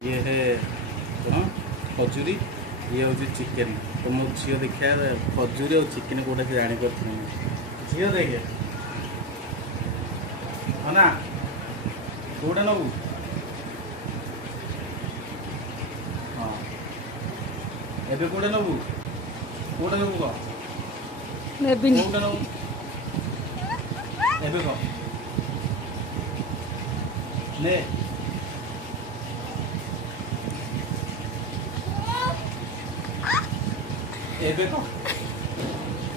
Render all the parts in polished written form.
ये है खजूरी, ये हूँ चिकेन। तो मो झील देखा खजूरी और चिकेन कौटा से जापर झील देखे ना कौटा नबू। हाँ एबे कौटा नबू कौटा नबू कह कौटा नबू एबे कह ने एबे कह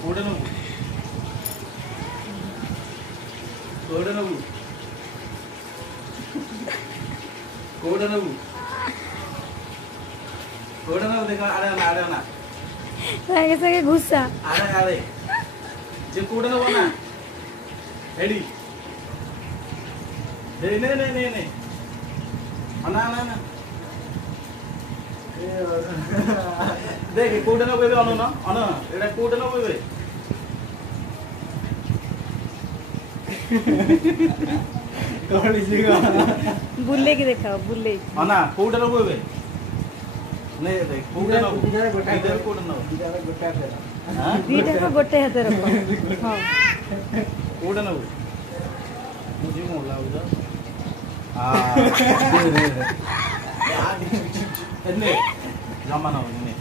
कौटा नबू कौटा नबू कौटा नबू कौटा नबू देखा आड़े ना सागे सागे घुसा आड़े जे कौटा नबू ना एडी ने ने ने ने ने ना ना ना देख कौटा नबू एबे अनु ना अनु एडा कौटा नबू एबे बुले की देखा बुले अना कौटा नबू एबे ने देख कौटा नबू गोटा कौटा नबू दीटा को गोटे हाथ रखो हां कौटा नबू मुझे मोला उधर आ एने जमा ना ने